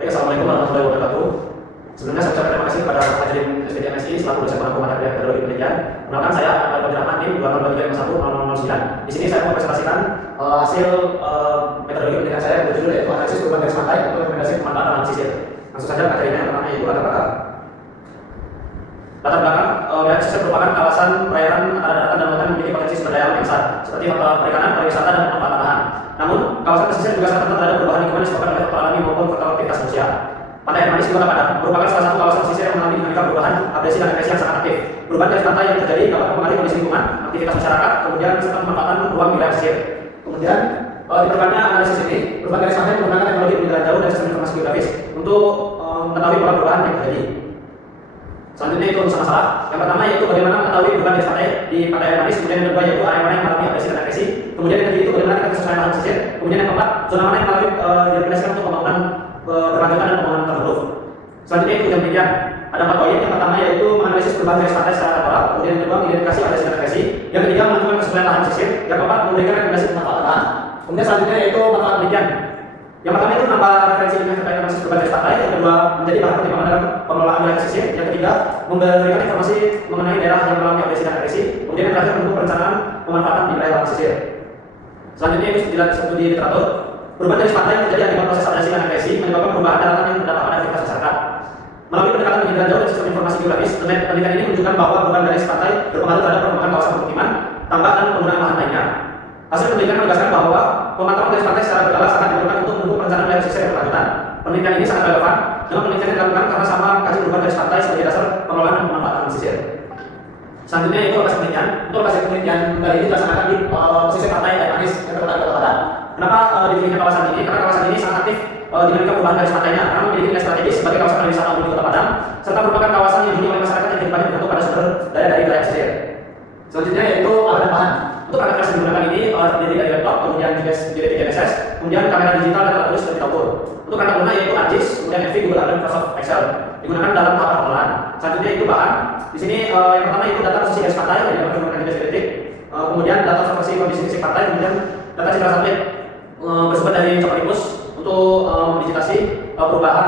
Baik, assalamualaikum warahmatullahi wabarakatuh. Sebelumnya saya ucapkan terima kasih kepada hadirin SPDI MSI selaku dosen pengampu mata kuliah metodologi penelitian. Kenalkan saya Abdul Rahman NIM 202351009. Di sini saya mau presentasikan hasil metodologi penelitian saya berjudul yaitu analisis perubahan garis pantai untuk rekomendasi pemanfaatan lahan pesisir. Langsung saja materinya yang pertama yaitu latar belakang. Latar belakang wilayah pesisir merupakan kawasan perairan antara daratan dan lautan memiliki potensi sumber daya alam yang besar seperti faktor perikanan, pariwisata, dan pemanfaatan lahan. Namun, kawasan pesisir juga sangat rentan terhadap perubahan lingkungan disebabkan oleh faktor alami maupun faktor aktivitas manusia. Pantai Air Manis di Kota Padang merupakan salah satu kawasan pesisir yang mengalami dinamika perubahan, abrasi dan agresi yang sangat aktif. Perubahan garis pantai yang terjadi dapat mempengaruhi kondisi lingkungan, aktivitas masyarakat, kemudian serta pemanfaatan ruang wilayah pesisir. Kemudian diperlukannya analisis ini, perubahan garis pantai menggunakan teknologi penginderaan jauh dan sistem informasi geografis untuk mengetahui pola perubahan yang terjadi. Selanjutnya itu unsur masalah. Yang pertama yaitu bagaimana mengetahui perubahan garis pantai di Pantai Air Manis. Kemudian yang kedua yaitu area mana yang mengalami abrasi dan agresi. Kemudian yang ketiga itu bagaimana kita sesuai lahan pesisir. Kemudian yang keempat, zona mana yang mengalami direkomendasikan untuk pembangunan berlanjutan dan pembangunan tertutup. Selanjutnya itu yang penelitian. Ada 4 poin. Yang pertama yaitu menganalisis perubahan garis pantai secara temporal. Kemudian yang kedua mengidentifikasi abrasi dan agresi. Yang ketiga menentukan kesesuaian lahan pesisir. Yang keempat memberikan rekomendasi pemanfaatan lahan. Kemudian selanjutnya yaitu manfaat penelitian. Yang pertama itu menambah referensi ilmiah terkait analisis perubahan garis pantai. Yang kedua menjadi bahan pertimbangan dalam pengelolaan wilayah pesisir. Yang ketiga memberikan informasi mengenai daerah yang mengalami abrasi dan agresi. Kemudian yang terakhir mendukung perencanaan pemanfaatan di wilayah pesisir. Selanjutnya itu studi literatur. Perubahan garis pantai yang terjadi akibat proses abrasi dan agresi menyebabkan perubahan daratan yang berdampak pada aktivitas masyarakat. Melalui pendekatan penginderaan jauh dan sistem informasi geografis, penelitian ini menunjukkan bahwa perubahan garis pantai berpengaruh terhadap perkembangan kawasan pemukiman, tambak dan penggunaan lahan lainnya. Hasil penelitian menegaskan bahwa pemantauan garis pantai secara berkala sangat diperlukan untuk mendukung perencanaan wilayah pesisir yang berkelanjutan. Penelitian ini sangat relevan dengan penelitian yang dilakukan karena sama kaji perubahan garis pantai sebagai dasar pengelolaan dan pemanfaatan pesisir. Selanjutnya itu lokasi penelitian. Untuk lokasi penelitian kali ini dilaksanakan di pesisir Pantai Air Manis yang terletak di Kota Padang. Kenapa dipilihnya kawasan ini? Karena kawasan ini sangat aktif dinamika perubahan garis pantainya karena memiliki nilai strategis sebagai kawasan pariwisata umum di Kota Padang serta merupakan kawasan yang dihuni oleh masyarakat yang kehidupannya bergantung pada sumber daya dari wilayah pesisir. Selanjutnya yaitu alat dan bahan. Untuk alat yang digunakan ini terdiri dari laptop, kemudian JDT GNSS, kemudian kamera digital dan alat tulis seperti Taukur. Untuk alat guna yaitu ArcGIS, kemudian FV, Google dan Microsoft Excel. Digunakan dalam tahap pengelolaan. Selanjutnya itu bahan. Di sini yang pertama itu data posisi garis pantai yang dapat menggunakan GPS detik. Kemudian data observasi kondisi fisik pantai, kemudian data citra satelit bersumber dari Copernicus untuk mendigitasi perubahan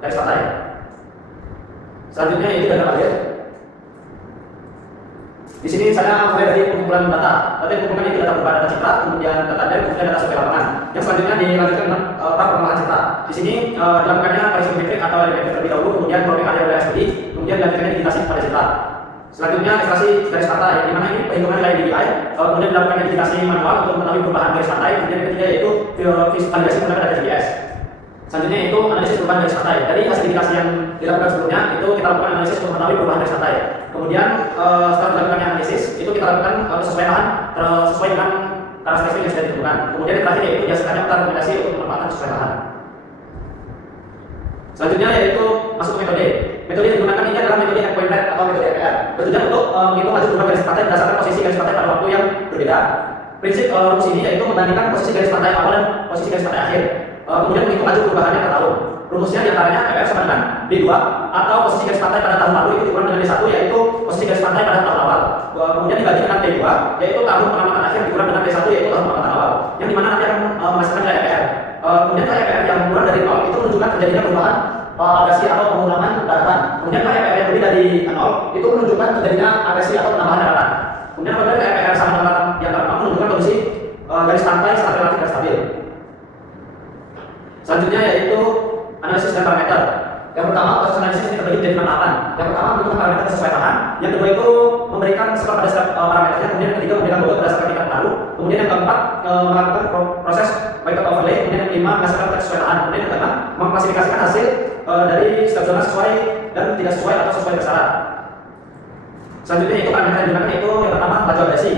garis pantai. Selanjutnya itu data alir. Di sini saya mulai dari pengumpulan data. Data yang dikumpulkan itu data berupa data citra, kemudian data alir, kemudian data survei lapangan. Yang selanjutnya dilanjutkan dengan tahap pengolahan citra. Di sini dilakukannya parisometrik atau radiometrik terlebih dahulu, kemudian mapping area wilayah studi, kemudian dilanjutkannya digitasi pada citra. Selanjutnya ekstraksi garis pantai, di mana ini perhitungan nilai DBI, kemudian dilakukan digitasi manual untuk mengetahui perubahan garis pantai. Kemudian yang ketiga yaitu validasi menggunakan data GPS. Selanjutnya itu analisis perubahan garis pantai. Dari hasil digitasi yang dilakukan sebelumnya itu kita lakukan analisis untuk mengetahui perubahan garis pantai. Kemudian setelah dilakukan analisis itu kita lakukan sesuai dengan karakteristik yang sudah ditentukan. Kemudian yang terakhir yaitu dihasilkannya peta rekomendasi untuk pemanfaatan sesuai lahan. Selanjutnya yaitu masuk ke metode. Metode yang digunakan ini adalah metode endpoint rate atau metode EPR. Bertujuan untuk menghitung laju perubahan garis pantai berdasarkan posisi garis pantai pada waktu yang berbeda. Prinsip rumus ini yaitu membandingkan posisi garis pantai awal dan posisi garis pantai akhir. Kemudian menghitung laju perubahannya per tahun. Rumusnya diantaranya EPR sama dengan D2 atau posisi garis pantai pada tahun lalu itu dikurang dengan D1 yaitu posisi garis pantai pada tahun awal. Kemudian dibagi dengan T2 yaitu tahun pengamatan akhir dikurang dengan D1 yaitu tahun pengamatan awal. Yang dimana nanti akan menghasilkan nilai EPR. Kemudian nilai EPR yang kurang dari 0 itu menunjukkan terjadinya perubahan agresi atau pengulangan daratan. Kemudian nilai EPR yang lebih dari 0 itu menunjukkan terjadinya agresi atau penambahan daratan. Kemudian apabila nilai EPR sama dengan yang terdapat menunjukkan kondisi garis pantai sangat relatif dan stabil. Selanjutnya yaitu analisis dan parameter. Yang pertama proses analisis ini terbagi menjadi 6 tahapan. Yang pertama menentukan parameter sesuai lahan. Yang kedua itu memberikan skor pada setiap parameternya. Kemudian yang ketiga memberikan bobot berdasarkan tingkat pengaruh. Kemudian yang keempat melakukan proses weighted overlay. Kemudian yang kelima menghasilkan teks sesuai lahan. Kemudian yang keenam mengklasifikasikan hasil dari setiap zona sesuai dan tidak sesuai atau sesuai bersyarat. Selanjutnya itu parameter yang digunakan itu yang pertama laju agresi.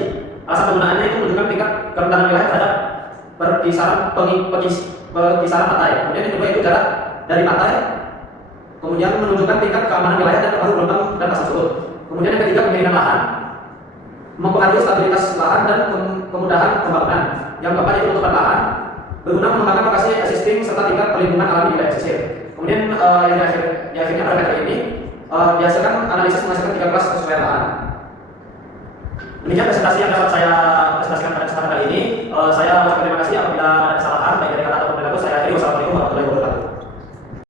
Alasan penggunaannya itu menunjukkan tingkat kerentanan wilayah terhadap kisaran pantai. Kemudian yang kedua itu jarak dari pantai. Kemudian menunjukkan tingkat keamanan wilayah dan pengaruh gelombang dan pasang surut. Kemudian yang ketiga pemilihan lahan. Mempengaruhi stabilitas lahan dan kemudahan pembangunan. Yang keempat itu penutupan lahan. Berguna mengembangkan lokasi existing serta tingkat perlindungan alam di wilayah pesisir. Kemudian yang akhirnya parameter ini dihasilkan analisis menghasilkan 3 kelas kesesuaian lahan. Demikian presentasi yang dapat saya presentasikan pada kesempatan kali ini. Saya ucapkan terima kasih apabila ada kesalahan baik dari kata ataupun perilaku. Saya akhiri. Wassalamualaikum.